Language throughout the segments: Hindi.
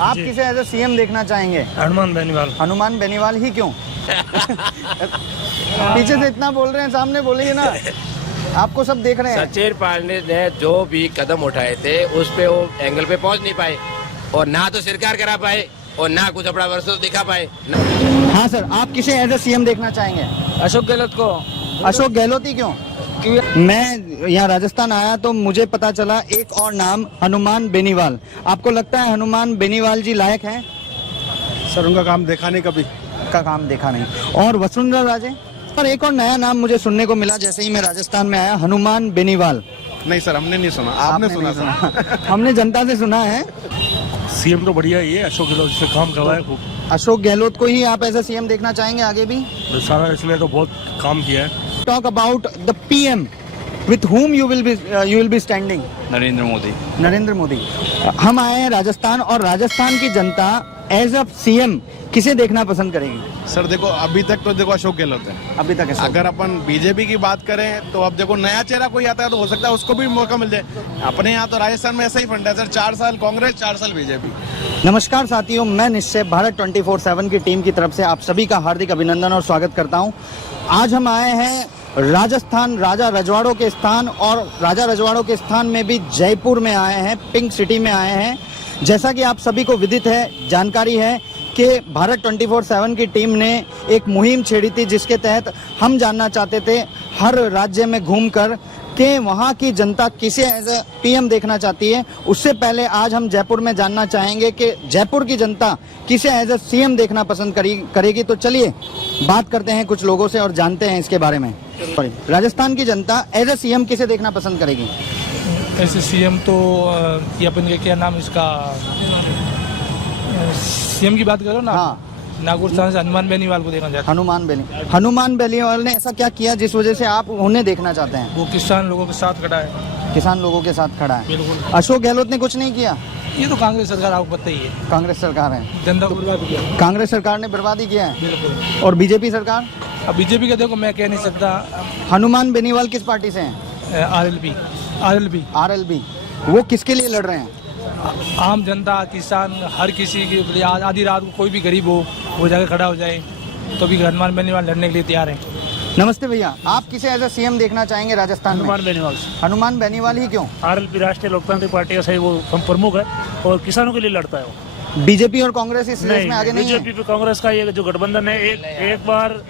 आप किसे एज ए सीएम देखना चाहेंगे? हनुमान बेनीवाल। हनुमान बेनीवाल ही क्यों? पीछे से इतना बोल रहे हैं, सामने बोलिए ना, आपको सब देख रहे हैं। सचिन पायलट ने जो भी कदम उठाए थे उस पे वो एंगल पे पहुंच नहीं पाए और ना तो सरकार करा पाए और ना कुछ अपना वर्षों दिखा पाए। हाँ सर, आप किसे एज ए सीएम देखना चाहेंगे? अशोक गहलोत को। अशोक गहलोत ही क्यों? मैं यहाँ राजस्थान आया तो मुझे पता चला एक और नाम हनुमान बेनीवाल। आपको लगता है हनुमान बेनीवाल जी लायक हैं? सर उनका काम देखा नहीं, कभी का काम देखा नहीं। और वसुंधरा राजे? और एक और नया नाम मुझे सुनने को मिला जैसे ही मैं राजस्थान में आया, हनुमान बेनीवाल। नहीं सर, हमने नहीं सुना, आपने सुना सर। हमने जनता से सुना है। सीएम तो बढ़िया ही है, अशोक गहलोत से काम करवाया खूब। अशोक गहलोत को ही आप ऐसा सीएम देखना चाहेंगे आगे भी? सारा इसने तो बहुत काम किया है। Talk about the PM with whom you will be standing? Narendra Modi. Narendra Modi. हम आए हैं राजस्थान और राजस्थान की जनता एज अ सीएम किसे देखना पसंद करेगी? सर देखो, अभी तक तो देखो अशोक गहलोत है। अभी तक ऐसा। अगर अपन बीजेपी की बात करें तो अब देखो नया चेहरा कोई आता है तो हो सकता है उसको भी मौका मिल जाए। अपने यहाँ तो राजस्थान में ऐसा ही फंडा है सर, 4 साल कांग्रेस 4 साल बीजेपी। नमस्कार साथियों, मैं निश्चय भारत 24/7 की टीम की तरफ से आप सभी का हार्दिक अभिनंदन और स्वागत करता हूं। आज हम आए हैं राजस्थान, राजा रजवाड़ों के स्थान, और राजा रजवाड़ों के स्थान में भी जयपुर में आए हैं, पिंक सिटी में आए हैं। जैसा कि आप सभी को विदित है, जानकारी है कि भारत 24/7 की टीम ने एक मुहिम छेड़ी थी जिसके तहत हम जानना चाहते थे हर राज्य में घूमकर कि वहाँ की जनता किसे एज ए पीएम देखना चाहती है। उससे पहले आज हम जयपुर में जानना चाहेंगे कि जयपुर की जनता किसे एज ए सीएम देखना पसंद करेगी। तो चलिए बात करते हैं कुछ लोगों से और जानते हैं इसके बारे में। राजस्थान की जनता एज ए सीएम किसे देखना पसंद करेगी? ऐसे सीएम तो ये अपन के क्या नाम इसका, सीएम की बात करो ना। हाँ, नागौर स्थान से हनुमान बेनीवाल को देखना चाहते हनुमान बेनीवाल ने ऐसा क्या किया जिस वजह से आप उन्हें देखना चाहते हैं? हैं। वो किसान लोगों के साथ खड़ा है। किसान लोगों के साथ खड़ा है। बिल्कुल। अशोक गहलोत ने कुछ नहीं किया? ये तो कांग्रेस सरकार, आपको पता ही है, कांग्रेस सरकार है, जनता को बर्बाद किया। कांग्रेस सरकार ने बर्बादी किया है। बिल्कुल। और बीजेपी सरकार? अब बीजेपी का देखो मैं कह नहीं सकता। हनुमान बेनीवाल किस पार्टी से हैं? आरएलबी। वो किसके लिए लड़ रहे हैं? आम जनता, किसान, हर किसी की आधी रात को कोई भी गरीब हो वो जाकर खड़ा हो जाए तो भी हनुमान बेनीवाल लड़ने के लिए तैयार है। नमस्ते भैया, आप किसे एज ए सीएम देखना चाहेंगे राजस्थान में? हनुमान बेनीवाल। हनुमान बेनीवाल ही क्यों? आरएलपी राष्ट्रीय लोकतांत्रिक पार्टी का सही वो प्रमुख है और किसानों के लिए लड़ता है वो। बीजेपी और कांग्रेस इस रेस में आगे नहीं है? बीजेपी कांग्रेस का ये जो गठबंधन है, एक बार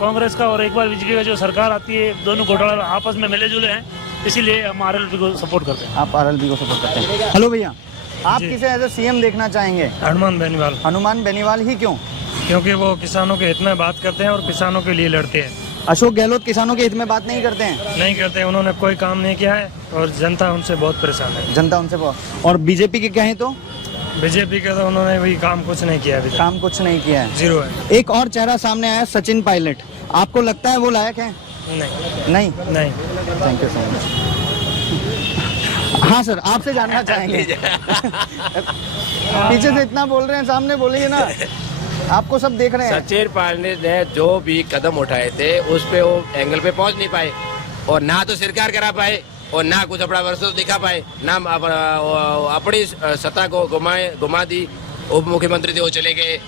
कांग्रेस का और एक बार बीजेपी का जो सरकार आती है, दोनों घोटाला आपस में मिले जुले हैं, इसीलिए हम आरएलपी को सपोर्ट करते हैं। आप आरएलपी को सपोर्ट करते हैं। हेलो भैया, आप किसे एज ए सीएम देखना चाहेंगे? हनुमान बेनीवाल। हनुमान बेनीवाल ही क्यों? क्योंकि वो किसानों के हित में बात करते हैं और किसानों के लिए लड़ते हैं। अशोक गहलोत किसानों के हित में बात नहीं करते हैं? नहीं करते, उन्होंने कोई काम नहीं किया है और जनता उनसे बहुत परेशान है। जनता उनसे बहुत। और बीजेपी के कहें तो? बीजेपी का तो उन्होंने भी काम कुछ नहीं किया अभी तक। काम कुछ नहीं किया है, जीरो है। एक और चेहरा सामने आया, सचिन पायलट। आपको लगता है वो लायक है? नहीं। Thank you so much. हाँ सर, आपसे जानना चाहेंगे। पीछे से इतना बोल रहे हैं, सामने बोलिए ना, आपको सब देख रहे हैं। सचिन पायलट ने जो भी कदम उठाए थे उस पे वो एंगल पे पहुंच नहीं पाए और ना तो सरकार करा पाए और ना कुछ अपना वर्षों दिखा पाए, ना अपनी सत्ता को घुमा दी। उप मुख्यमंत्री थे वो चले गए,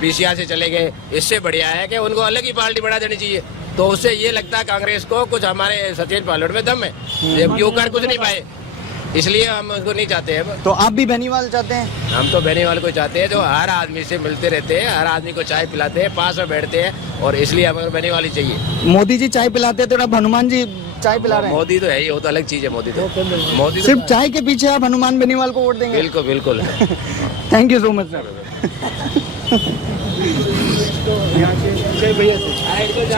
पीसीआर से चले गए। इससे बढ़िया है कि उनको अलग ही पार्टी बढ़ा देनी चाहिए। तो उससे ये लगता है कांग्रेस को कुछ हमारे सचिन पायलट में दम है, क्यों कर कुछ नहीं पाए, इसलिए हम उसको नहीं चाहते हैं। तो आप भी बेनीवाल चाहते हैं? हम तो बेनीवाल को चाहते हैं जो हर आदमी से मिलते रहते हैं, हर आदमी को चाय पिलाते हैं, पास में बैठते हैं, और इसलिए हमें बेनीवाल ही चाहिए। मोदी जी चाय पिलाते तो अब हनुमान जी चाय पिला रहे हैं। मोदी तो है ही, वो तो अलग चीज है। मोदी तो सिर्फ चाय के पीछे आप हनुमान बेनीवाल को वोट देंगे? बिल्कुल बिल्कुल। Thank you so much sir.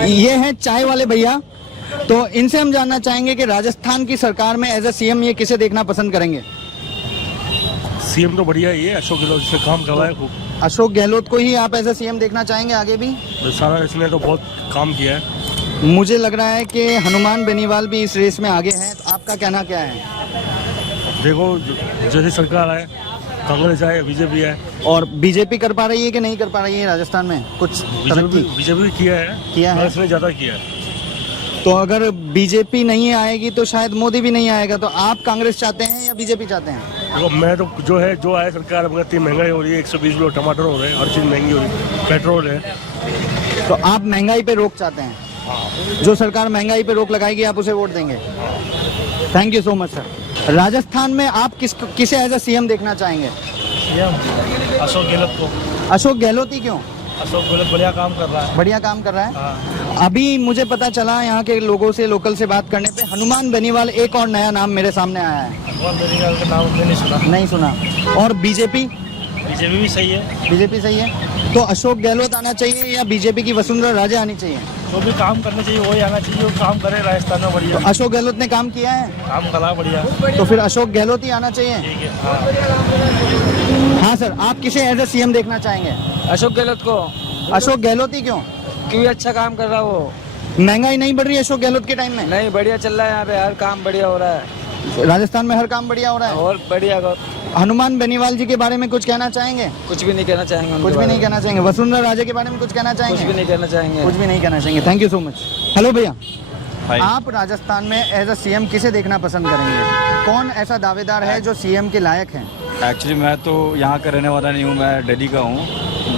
ये है चाय वाले भैया, तो इनसे हम जानना चाहेंगे कि राजस्थान की सरकार में एज ए सीएम ये किसे देखना पसंद करेंगे? सीएम तो बढ़िया ही है, अशोक गहलोत से काम करवाया खूब। अशोक गहलोत को ही आप एज ए सीएम देखना चाहेंगे आगे भी? सारा इसने तो बहुत काम किया है। मुझे लग रहा है कि हनुमान बेनीवाल भी इस रेस में आगे हैं, तो आपका कहना क्या है? देखो जैसी सरकार है, कांग्रेस है, बीजेपी है। और बीजेपी कर पा रही है कि नहीं कर पा रही है राजस्थान में कुछ तरक्की? बीजेपी किया है, इसने ज्यादा किया है। तो अगर बीजेपी नहीं आएगी तो शायद मोदी भी नहीं आएगा। तो आप कांग्रेस चाहते हैं या बीजेपी चाहते हैं? देखो मैं तो जो आए सरकार अब इतनी महंगाई हो रही है, 120 किलो टमाटर हो रहे हैं, हर चीज़ महंगी हो रही है, पेट्रोल है। तो आप महंगाई पे रोक चाहते हैं? जो सरकार महंगाई पे रोक लगाएगी आप उसे वोट देंगे? Thank you so much sir. Rajasthan में आप किसे एज अ सीएम देखना चाहेंगे? अशोक गहलोत को। अशोक गहलोत ही क्यों? अशोक गहलोत बढ़िया काम कर रहा है। बढ़िया काम कर रहा है। अभी मुझे पता चला यहाँ के लोगों से, लोकल से बात करने पे, हनुमान बेनीवाल एक और नया नाम मेरे सामने आया है। हनुमान बेनीवाल का नाम हमने नहीं सुना। नहीं सुना। और बीजेपी भी सही है। बीजेपी सही है। तो अशोक गहलोत आना चाहिए या बीजेपी की वसुंधरा राजे आनी चाहिए? जो भी काम करना चाहिए वही आना चाहिए, जो काम करे राजस्थान में बढ़िया। तो अशोक गहलोत ने काम किया है, काम करा बढ़िया, तो फिर अशोक गहलोत ही आना चाहिए। ठीक है। हाँ। हाँ सर, आप किसे एज ए सीएम देखना चाहेंगे? अशोक गहलोत को। अशोक गहलोत ही क्यों? क्योंकि अच्छा काम कर रहा है वो। महंगाई नहीं बढ़ रही है अशोक गहलोत के टाइम में? नहीं, बढ़िया चल रहा है यहाँ पे, हर काम बढ़िया हो रहा है। राजस्थान में हर काम बढ़िया हो रहा है। और बढ़िया हनुमान बेनीवाल जी के बारे में कुछ कहना चाहेंगे? कुछ भी नहीं कहना चाहेंगे। कुछ भी नहीं कहना चाहेंगे। वसुंधरा राजे के बारे में कुछ कहना चाहेंगे? कुछ भी नहीं कहना चाहेंगे। कुछ भी नहीं कहना चाहेंगे। Thank you so much. Hello भैया, आप राजस्थान में एज अ सीएम किसे देखना पसंद करेंगे? कौन ऐसा दावेदार है जो सीएम के लायक है? एक्चुअली मैं तो यहाँ का रहने वाला नहीं हूँ, मैं दिल्ली का हूँ,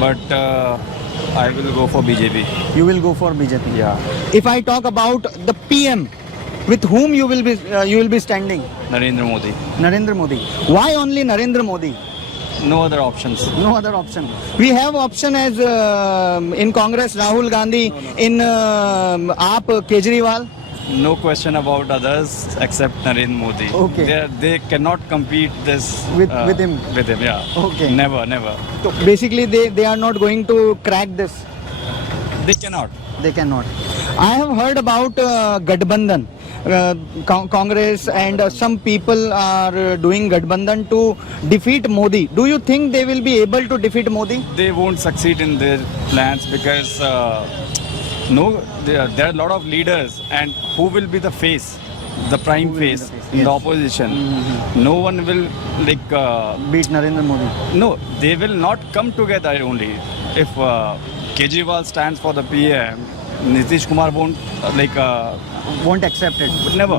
but I will go for BJP. You will go for BJP. Yeah. If I talk about the PM, with whom you will be standing? Narendra Modi. Narendra Modi. Why only Narendra Modi? No other options. No other option. We have option as in Congress Rahul Gandhi, in AAP Kejriwal. No question about others except Narendra Modi. Okay. They cannot compete this With him. With him, yeah. Okay. Never. So basically they are not going to crack this. They cannot. They cannot. I have heard about Gadbandhan. Congress and some people are doing Gadbandhan to defeat Modi. Do you think they will be able to defeat Modi? They won't succeed in their plans because there are a lot of leaders, and who will be the face, the prime face in the opposition? No one will Beat Narendra Modi. No, they will not come together only. If Kejriwal stands for the PM, Nitish Kumar won't Won't accept it. never.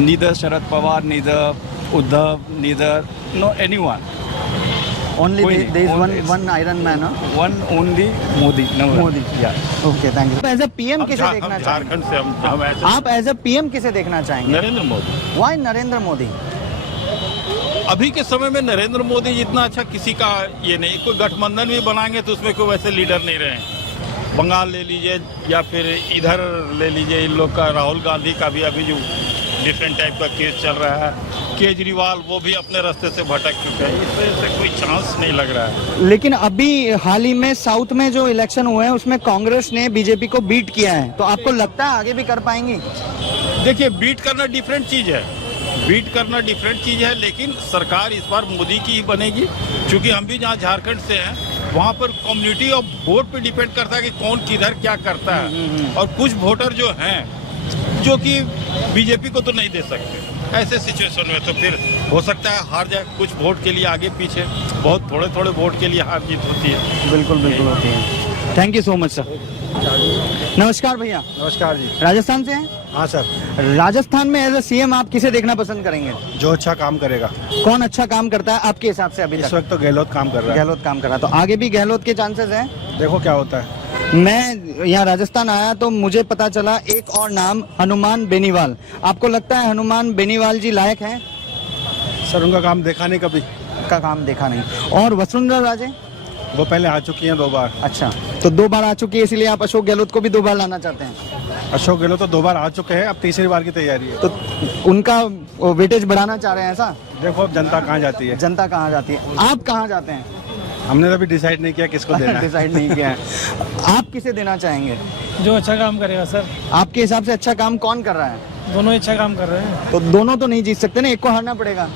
Neither Sharad Pawar, neither Uddhav, neither anyone. Only कोई there is नहीं, one iron man. Huh? One only Modi. Never. Modi. Yeah. Okay, thank you. As a PM किसे देखना चाहेंगे? झारखंड से हम ऐसे आप एज ए पीएम किसे देखना चाहेंगे? नरेंद्र मोदी। Why नरेंद्र मोदी? अभी के समय में नरेंद्र मोदी जितना अच्छा किसी का ये नहीं, कोई गठबंधन भी बनाएंगे तो उसमें कोई वैसे लीडर नहीं रहे। बंगाल ले लीजिए या फिर इधर ले लीजिए, इन लोग का राहुल गांधी का भी अभी जो डिफरेंट टाइप का केस चल रहा है, केजरीवाल वो भी अपने रास्ते से भटक चुके हैं, इस वजह से कोई चांस नहीं लग रहा है। लेकिन अभी हाल ही में साउथ में जो इलेक्शन हुए हैं उसमें कांग्रेस ने बीजेपी को बीट किया है, तो आपको लगता है आगे भी कर पाएंगी? देखिए, बीट करना डिफरेंट चीज़ है, बीट करना डिफरेंट चीज़ है, लेकिन सरकार इस बार मोदी की ही बनेगी, क्योंकि हम भी जहाँ झारखंड से हैं वहाँ पर कम्युनिटी और वोट पे डिपेंड करता है कि कौन किधर क्या करता है, और कुछ वोटर जो हैं जो कि बीजेपी को तो नहीं दे सकते, ऐसे सिचुएशन में तो फिर हो सकता है हार जाए, कुछ वोट के लिए आगे पीछे, बहुत थोड़े वोट के लिए हार जीत होती है। बिल्कुल होती है। Thank you so much sir. नमस्कार भैया। नमस्कार जी। राजस्थान से हैं? हाँ सर। राजस्थान में एज ए सीएम आप किसे देखना पसंद करेंगे? जो अच्छा काम करेगा। कौन अच्छा काम करता है आपके हिसाब से? अभी इस वक्त तो गहलोत काम कर रहा है। गहलोत काम कर रहा है, तो आगे भी गहलोत के चांसेस हैं? देखो क्या होता है। मैं यहाँ राजस्थान आया तो मुझे पता चला एक और नाम, हनुमान बेनीवाल। आपको लगता है हनुमान बेनीवाल जी लायक हैं? सर उनका काम देखा नहीं कभी। का काम देखा नहीं। और वसुंधरा राजे? वो पहले आ चुकी हैं 2 बार। अच्छा, तो 2 बार आ चुकी है, इसलिए आप अशोक गहलोत को भी 2 बार लाना चाहते हैं? अशोक गहलोत तो 2 बार आ चुके हैं, अब तीसरी बार की तैयारी है। तो उनका वेटेज बढ़ाना चाह रहे हैं ऐसा? देखो अब जनता कहाँ जाती है। जनता कहाँ जाती है? आप कहाँ जाते हैं? हमने तो अभी डिसाइड नहीं किया किसको देना है। डिसाइड नहीं किया है। आप किसे देना चाहेंगे? जो अच्छा काम करेगा सर। आपके हिसाब से अच्छा काम कौन कर रहा है? दोनों अच्छा काम कर रहे हैं। तो दोनों तो नहीं जीत सकते ना, एक को हारना पड़ेगा।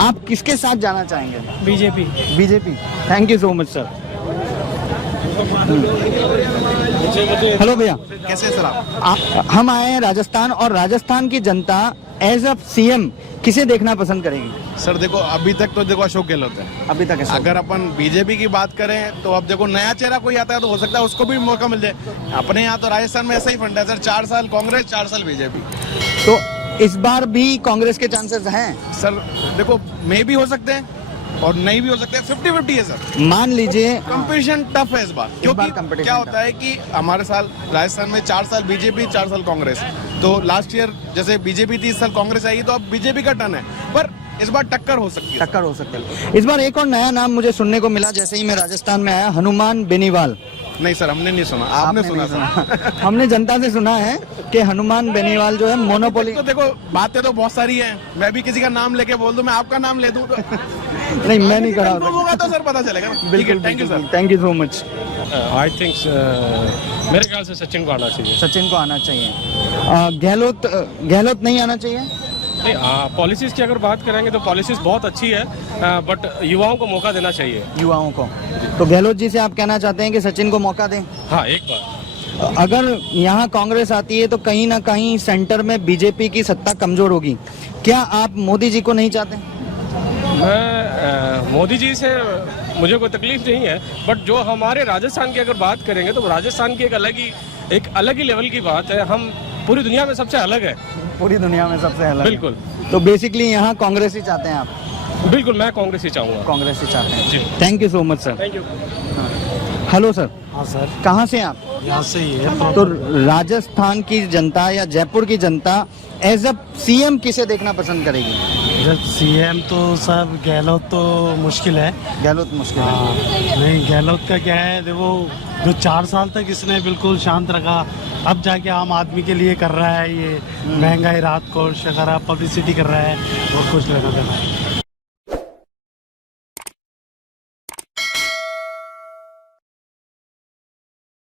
आप किसके साथ जाना चाहेंगे? BJP. BJP. Thank you so much sir. Hello भैया, कैसे सर आप? हम आए हैं राजस्थान, और राजस्थान की जनता एज अ सीएम किसे देखना पसंद करेगी? सर देखो, अभी तक तो देखो अशोक गहलोत है। अभी तक ऐसा? अगर अपन बीजेपी की बात करें तो अब देखो नया चेहरा कोई आता है तो हो सकता है उसको भी मौका मिल जाए। अपने यहाँ तो राजस्थान में ऐसा ही फंडा है सर, 4 साल कांग्रेस 4 साल बीजेपी। तो इस बार भी कांग्रेस के चांसेस हैं? सर देखो मे भी हो सकते हैं और नहीं भी हो सकते हैं, 50-50 है सर। मान लीजिए कंपटीशन टफ है इस बार, क्योंकि competition क्या tough होता है कि हमारे साल राजस्थान में 4 साल बीजेपी 4 साल कांग्रेस, तो लास्ट ईयर जैसे बीजेपी थी, इस साल कांग्रेस आई, तो अब बीजेपी का टर्न है, पर इस बार टक्कर हो सकती है। टक्कर हो सकती है। इस बार एक और नया नाम मुझे सुनने को मिला जैसे ही मैं राजस्थान में आया, हनुमान बेनीवाल। नहीं सर, हमने नहीं सुना, आपने सुना सर। हमने जनता से सुना है कि हनुमान बेनीवाल जो है मोनोपोली। तो देखो बातें तो बहुत सारी हैं, मैं भी किसी का नाम लेके बोल दूं, मैं आपका नाम ले दूं तो नहीं, मैं नहीं करा होगा तो सर पता चलेगा। बिल्कुल, thank you sir. Thank you so much. I think मेरे ख्याल से सचिन को आना चाहिए। सचिन को आना चाहिए। गहलोत नहीं आना चाहिए? नहीं, पॉलिसीज की अगर बात करेंगे तो पॉलिसीज बहुत अच्छी है, बट युवाओं को मौका देना चाहिए। युवाओं को तो गहलोत जी से आप कहना चाहते हैं कि सचिन को मौका दें? हाँ, एक बार। अगर यहाँ कांग्रेस आती है तो कहीं ना कहीं सेंटर में बीजेपी की सत्ता कमजोर होगी, क्या आप मोदी जी को नहीं चाहते? मैं मोदी जी से मुझे कोई तकलीफ नहीं है, बट जो हमारे राजस्थान की अगर बात करेंगे तो राजस्थान की एक अलग ही लेवल की बात है। हम पूरी दुनिया में सबसे अलग है। पूरी दुनिया में सबसे अलग। बिल्कुल। तो बेसिकली यहाँ कांग्रेस ही चाहते हैं आप? बिल्कुल, मैं कांग्रेस ही चाहूँगा। कांग्रेस ही चाहते हैं जी। Thank you so much sir. Thank you. Hello sir. हाँ सर, कहाँ से आप? यहाँ से ही है। तो राजस्थान की जनता या जयपुर की जनता एज अ सीएम किसे देखना पसंद करेगी? जब सीएम तो सर गहलोत तो मुश्किल है। गहलोत मुश्किल है। हाँ, नहीं गहलोत का क्या है, देखो जो 4 साल तक इसने बिल्कुल शांत रखा, अब जाके आम आदमी के लिए कर रहा है ये महंगाई राहत कोष वगैरह, पब्लिसिटी कर रहा है, और कुछ लगा देना है।